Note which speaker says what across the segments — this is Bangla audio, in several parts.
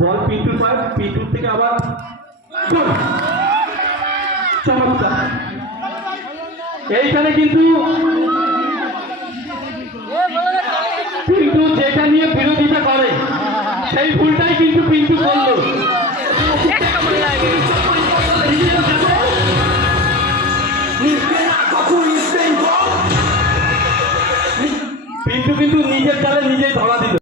Speaker 1: বল পি পিন্টুর পায় পিন্টুর থেকে আবার। চমৎকার এইখানে কিন্তু পিন্টু যেটা নিয়ে বিরোধিতা করে, সেই ভুলটাই কিন্তু পিন্টু করল। পিন্টু কিন্তু নিজের জালে নিজেই ধরা দিল।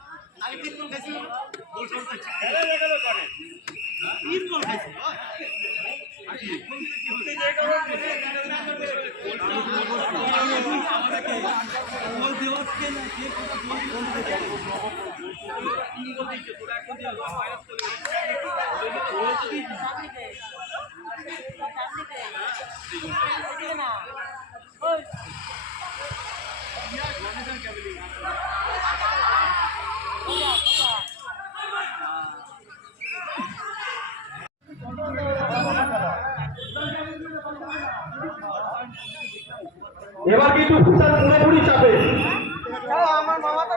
Speaker 2: তা তো বেরিয়ে যেতে পারে
Speaker 1: এবার কিন্তু ভুটান পুরোপুরি চাপে
Speaker 3: আমার মামা তো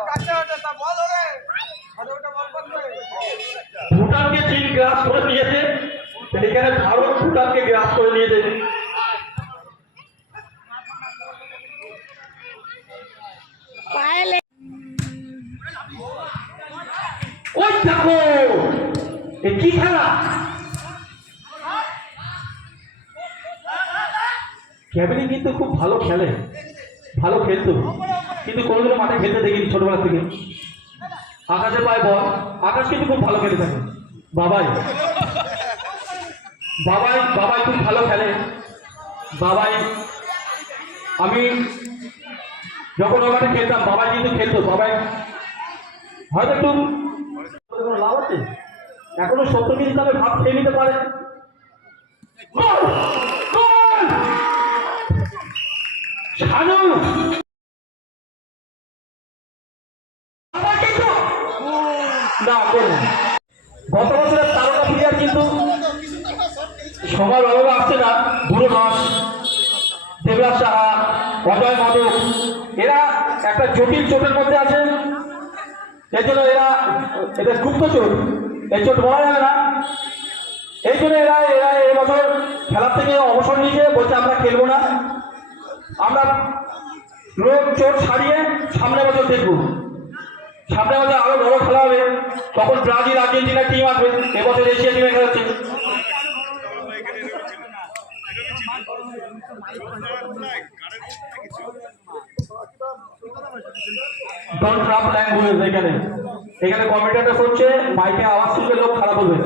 Speaker 3: কাছে ওঠে তা বল ওরে। আরে ওটা বল করতে।
Speaker 1: ভুটানকে চীন গ্রাস করে নিয়েছে এখানে ভারত ভুটানকে গ্রাস করে নিয়েছে ওই দেখো এ কি খেলা? ক্যাবিনি কিন্তু খুব ভালো খেলে। ভালো খেলতো। কিন্তু কোনোদিনও মাঠে খেলতে দেখিনি ছোটবেলা থেকে। আকাশে পায় বল। আকাশ কিন্তু খুব ভালো খেলে থাকে। বাবাই। বাবাই বাবাই খুব ভালো খেলে। বাবাই, আমি যখন ওখানে খেলতাম, বাবাই কিন্তু খেলতো। বাবাই হয়তো একটু লাভ আছে। এখনও সত্তর কেজি দামে ভাত খেয়ে নিতে পারে। না, করুন। গত বছরের তারকা প্লেয়ার কিন্তু সবার ভাবে আসছে না, বুড়ো দাস, দেবরাজ সাহা, অজয় মদক, এরা একটা জটিল চোটের মধ্যে আছে। এই জন্য এরা, এদের গুপ্ত চোট, এই চোট বলা যাবে না। এই জন্য এরা এরা এবছর খেলার থেকে অবসর নিয়েছে, বলছে আমরা খেলব না। আমরা রোগ চোট সারিয়ে সামনে বছর দেখব। সামনে বছর আরও বড় খেলা হবে। তখন ব্রাজিল, আর্জেন্টিনা টিম আসবে। এবছর এশিয়া টিমে খেলা হচ্ছে। ডন ট্রাম্প ল্যাঙ্গুয়েজ এখানে। কম্পিউটারটা মাইকে আওয়াজ লোক খারাপ হবে